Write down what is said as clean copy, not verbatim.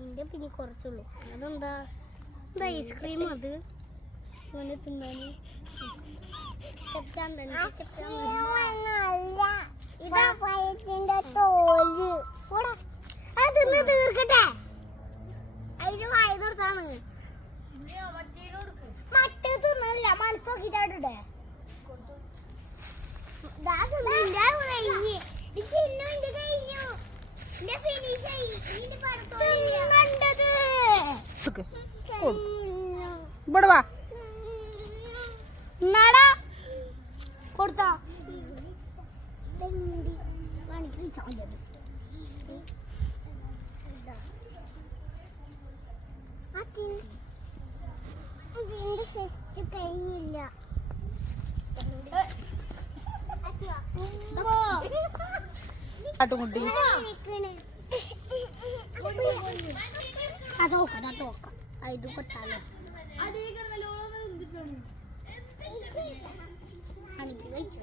എൻ്റെ പിന്നെ കുറച്ചുള്ളൂ. അതെന്താ ഐസ്ക്രീം അത് ഇങ്ങനെ തിന്നാൻ അതൊന്ന് തീർക്കട്ടെ. അതിന് വായ തീർത്താണ് മറ്റേ തിന്നല്ല മണത്ത് നോക്കിട്ടാട്ടെ. ഇവിടെ വാ കൊടുത്താ ഫെസ്റ്റ് കഴിഞ്ഞില്ല. ആട്ടുമുട്ടി അതോക്കാം ഇത് കൊട്ടാലോ. എനിക്ക് കഴിച്ചു